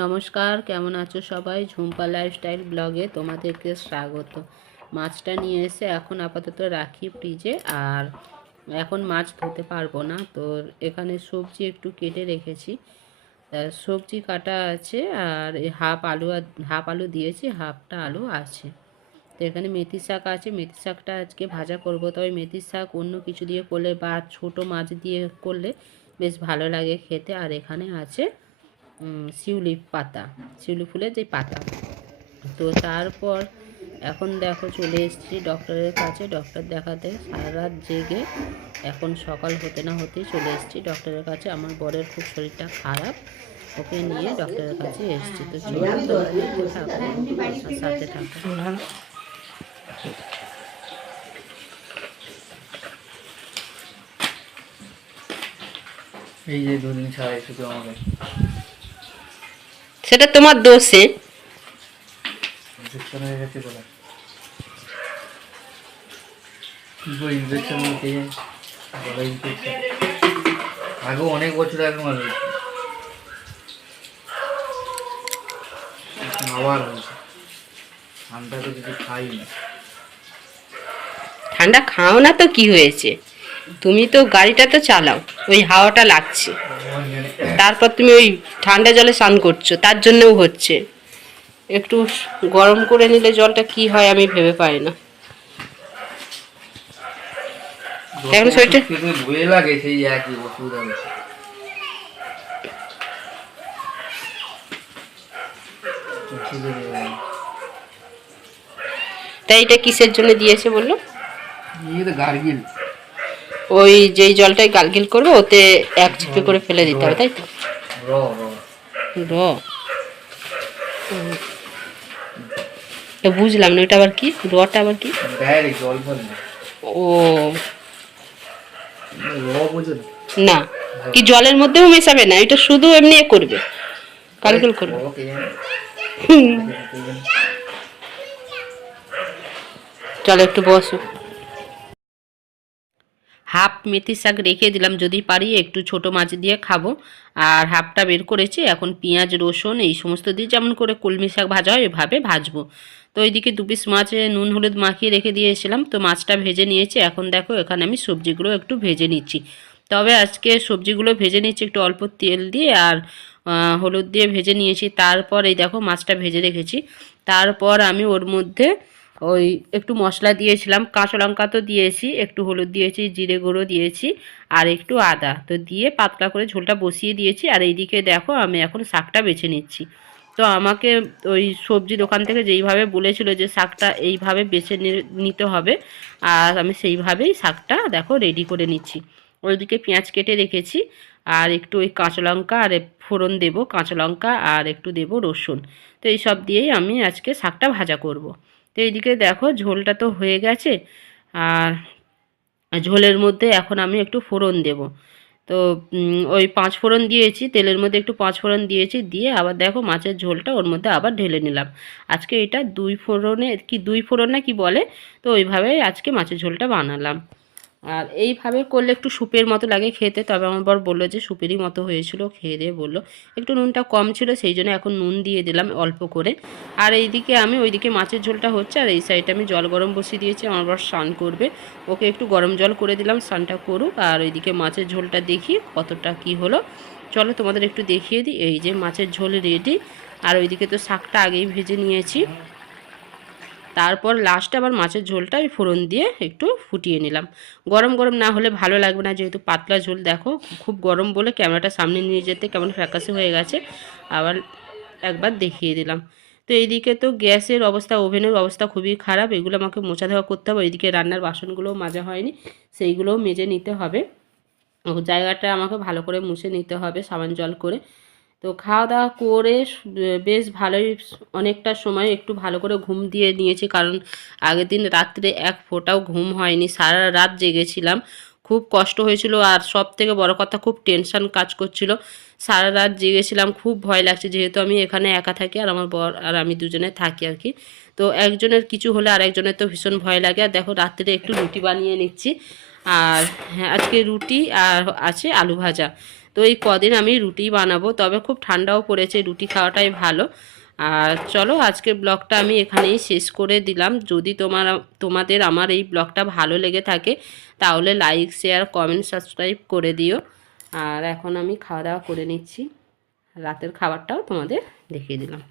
নমস্কার, কেমন আছো সবাই? ঝুম্পা লাইফস্টাইল ব্লগে তোমাদেরকে স্বাগত। মাছটা নিয়ে এসে এখন আপাতত রাখি ফ্রিজে আর এখন মাছ ধুতে পারব না। তো এখানে সবজি একটু কেটে রেখেছি। সবজি কাটা আছে, আর হাফ আলু হাফ আলু দিয়েছি, হাফটা আলু আছে। তো এখানে মেথি শাক আছে, মেথি শাকটা আজকে ভাজা করব। তবে মেথি শাক অন্য কিছু দিয়ে করলে বা ছোট মাছ দিয়ে করলে বেশ ভালো লাগে খেতে। আর এখানে আছে শিউলি পাতা, শিউলি ফুলের যে পাতা। তো তারপর এখন দেখো চলে এসেছি ডক্টরের কাছে। ডক্টর দেখাতে সারা রাত জেগে এখন সকাল হতে না হতেই চলে এসেছি ডক্টরের কাছে। আমার বরের খুব শরীরটা খারাপ, ওকে নিয়ে ডক্টরের কাছে এসেছি। তো সাথে থাকো এই যে দুদিন ছাড়াই শুধু আমাকে। সেটা তোমার দোষে হয়ে? অনেক বছর আগে আমার আবার হয়েছে। ঠান্ডা তো কিছু খাই না। ঠান্ডা খাও না তো কি হয়েছে? তুমি তো গাড়িটা তো চালাও ওই হাওয়াটা লাগছে। তারপর তুমি ওই ঠান্ডা জলে স্নান করছ তার জন্যও হচ্ছে। একটু গরম করে নিলে জলটা কি হয় আমি ভেবে পাই না। এখন শরীরটা- লাগে সেই একই ওষুধ। তাই এটা কিসের জন্য দিয়েছে বলল? ইয়ে গার্গিল। ওই যেই জলটাই গালগিল করবে ওতে এক চিপে করে ফেলে দিতে হবে তাই তো? র বুঝলাম না ওটা আবার কি? রটা আবার কি? ও। না। কি জলের মধ্যেও মেশাবে না এটা শুধু এমনি এ করবে। গালগিল করবে? চলো একটু বসো। হাফ মেথি শাক রেখে দিলাম, যদি পারি একটু ছোট মাছ দিয়ে খাব। আর হাফটা বের করেছি, এখন পেঁয়াজ, রসুন এই সমস্ত দিয়ে যেমন করে কলমি শাক ভাজা হয়, এভাবে ভাজবো। তো ওইদিকে দু পিস মাছে নুন, হলুদ মাখিয়ে রেখে দিয়েছিলাম, তো মাছটা ভেজে নিয়েছি। এখন দেখো, এখানে আমি সবজিগুলো একটু ভেজে নিচ্ছি। তবে আজকে সবজিগুলো ভেজে নিচ্ছি একটু অল্প তেল দিয়ে আর হলুদ দিয়ে ভেজে নিয়েছি। তারপর এই দেখো মাছটা ভেজে রেখেছি। তারপর আমি ওর মধ্যে ওই একটু মশলা দিয়েছিলাম, কাঁচা লঙ্কা তো দিয়েছি, একটু হলুদ দিয়েছি, জিরে গুঁড়ো দিয়েছি, আর একটু আদা। তো দিয়ে পাতলা করে ঝোলটা বসিয়ে দিয়েছি, আর এইদিকে দেখো আমি এখন শাকটা বেছে নিচ্ছি। তো আমাকে ওই সবজি দোকান থেকে যেইভাবে বলেছিল যে শাকটা এইভাবে বেছে নিতে হবে, আর আমি সেইভাবেই শাকটা দেখো রেডি করে নিচ্ছি। ওইদিকে পেঁয়াজ কেটে রেখেছি, আর একটু ওই কাঁচা লঙ্কা, আর ফোড়ন দেবো কাঁচা লঙ্কা, আর একটু দেবো রসুন। তো এই সব দিয়েই আমি আজকে শাকটা ভাজা করব। তো এইদিকে দেখো ঝোলটা তো হয়ে গেছে। আর ঝোলের মধ্যে এখন আমি একটু ফোড়ন দেব। তো ওই পাঁচ ফোড়ন দিয়েছি, তেলের মধ্যে একটু পাঁচ ফোড়ন দিয়েছি, দিয়ে আবার দেখো মাছের ঝোলটা ওর মধ্যে আবার ঢেলে নিলাম। আজকে এটা দুই ফোড়নে, কি দুই ফোড়ন না কি বলে? তো ওইভাবেই আজকে মাছের ঝোলটা বানালাম। আর এইভাবে করলে একটু স্যুপের মতো লাগে খেতে। তবে আমার বর বলল যে স্যুপেরই মতো হয়েছিল খেয়ে দিয়ে বলল। একটু নুনটা কম ছিল, সেই জন্য এখন নুন দিয়ে দিলাম অল্প করে। আর এইদিকে আমি, ওইদিকে মাছের ঝোলটা হচ্ছে, আর এই সাইডে আমি জল গরম বসিয়ে দিয়েছি, আমার বর স্নান করবে। ওকে একটু গরম জল করে দিলাম, স্নানটা করুক। আর ওইদিকে মাছের ঝোলটা দেখি কতটা কি হলো। চলো তোমাদের একটু দেখিয়ে দিই, এই যে মাছের ঝোল রেডি আর ওইদিকে তো শাকটা আগেই ভেজে নিয়েছি। তারপর লাস্টে আবার মাছের ঝোলটা ওই ফোড়ন দিয়ে একটু ফুটিয়ে নিলাম। গরম গরম না হলে ভালো লাগবে না, যেহেতু পাতলা ঝোল, দেখো খুব গরম বলে ক্যামেরাটা সামনে নিয়ে যেতে কেমন ফ্যাকাসে হয়ে গেছে, আবার একবার দেখিয়ে দিলাম। তো এইদিকে তো গ্যাসের অবস্থা, ওভেনের অবস্থা খুবই খারাপ, এগুলো আমাকে মোছা ধোয়া করতে হবে এইদিকে রান্নার বাসনগুলোও মাজা হয়নি, সেইগুলোও মেজে নিতে হবে। জায়গাটা আমাকে ভালো করে মুছে নিতে হবে, সাবান জল করে। তো খাওয়া দাওয়া করে বেশ ভালোই অনেকটা সময় একটু ভালো করে ঘুম দিয়ে নিয়েছি। কারণ আগের দিন রাত্রে এক ফোঁটাও ঘুম হয়নি, সারা রাত জেগেছিলাম। খুব কষ্ট হয়েছিল আর সব থেকে বড় কথা খুব টেনশন কাজ করছিল। সারা রাত জেগেছিলাম, খুব ভয় লাগছে যেহেতু আমি এখানে একা থাকি আর আমার বর আর আমি দুজনে থাকি আর কি। তো একজনের কিছু হলে আর একজনের তো ভীষণ ভয় লাগে। আর দেখো রাত্রে একটু রুটি বানিয়ে নিচ্ছি। আর হ্যাঁ আজকে রুটি আর আছে আলু ভাজা। তো এই কদিন আমি রুটি বানাবো। তবে খুব ঠান্ডাও পড়েছে, রুটি খাওয়াটাই ভালো। আর চলো, আজকের ব্লগটা আমি এখানেই শেষ করে দিলাম। যদি তোমার, তোমাদের আমার এই ব্লগটা ভালো লেগে থাকে, তাহলে লাইক, শেয়ার, কমেন্ট, সাবস্ক্রাইব করে দিও। আর এখন আমি খাওয়া দাওয়া করে নিচ্ছি। রাতের খাবারটাও তোমাদের দেখিয়ে দিলাম।